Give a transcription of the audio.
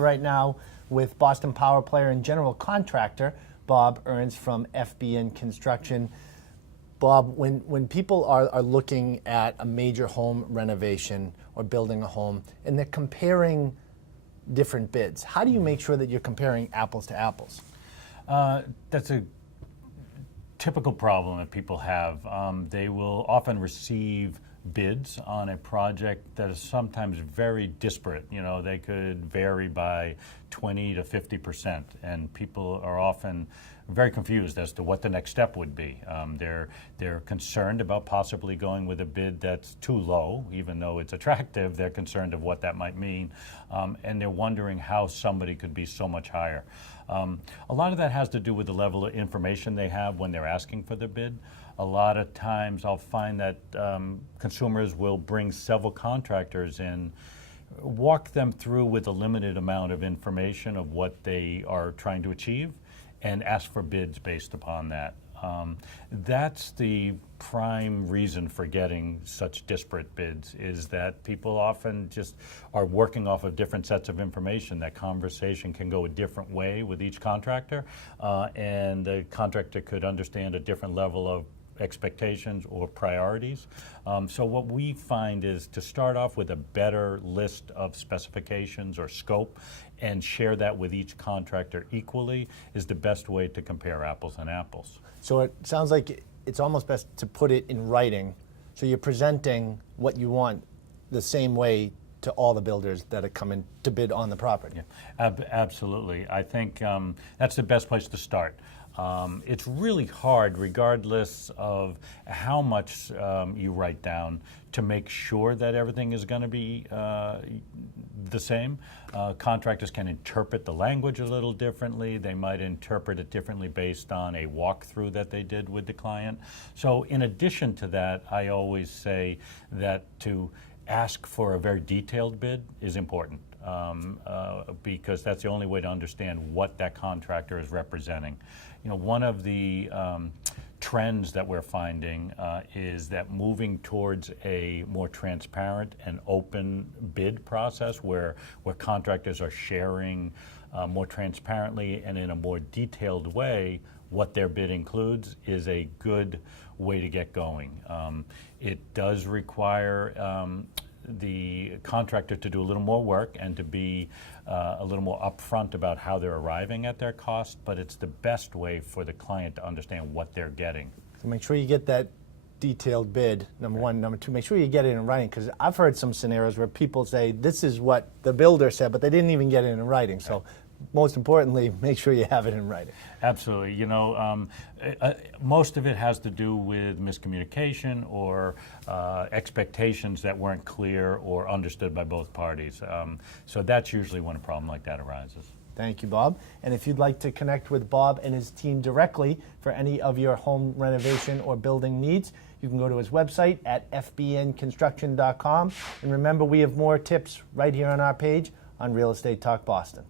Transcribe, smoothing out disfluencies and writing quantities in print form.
right now with Boston Power Player and general contractor Bob Ernst from FBN Construction. Bob, when people are looking at a major home renovation or building a home and they're comparing different bids, how do you make sure that you're comparing apples to apples? That's a typical problem that people have. They will often receive bids on a project that is sometimes very disparate. You know, they could vary by 20 to 50%, and people are often very confused as to what the next step would be. They're concerned about possibly going with a bid that's too low, even though it's attractive. They're concerned of what that might mean, and they're wondering how somebody could be so much higher. A lot of that has to do with the level of information they have when they're asking for the bid. A lot of times I'll find that consumers will bring several contractors in, walk them through with a limited amount of information of what they are trying to achieve, and ask for bids based upon that. That's the prime reason for getting such disparate bids, is that people often just are working off of different sets of information. That conversation can go a different way with each contractor, and the contractor could understand a different level of expectations or priorities. So what we find is to start off with a better list of specifications or scope and share that with each contractor equally is the best way to compare apples and apples. So it sounds like it's almost best to put it in writing, so you're presenting what you want the same way to all the builders that are coming to bid on the property. Yeah, absolutely. I think that's the best place to start. It's really hard, regardless of how much you write down, to make sure that everything is going to be the same. Contractors can interpret the language a little differently. They might interpret it differently based on a walkthrough that they did with the client. So in addition to that, I always say that to ask for a very detailed bid is important. Because that's the only way to understand what that contractor is representing. You know, one of the trends that we're finding is that moving towards a more transparent and open bid process where contractors are sharing more transparently and in a more detailed way what their bid includes is a good way to get going. It does require the contractor to do a little more work and to be a little more upfront about how they're arriving at their cost, but it's the best way for the client to understand what they're getting. So make sure you get that detailed bid, number one. Number two, make sure you get it in writing, because I've heard some scenarios where people say, this is what the builder said, but they didn't even get it in writing. So most importantly, make sure you have it in writing. Absolutely. You know, most of it has to do with miscommunication or expectations that weren't clear or understood by both parties. So that's usually when a problem like that arises. Thank you, Bob. And if you'd like to connect with Bob and his team directly for any of your home renovation or building needs, you can go to his website at fbnconstruction.com. And remember, we have more tips right here on our page on Real Estate Talk Boston.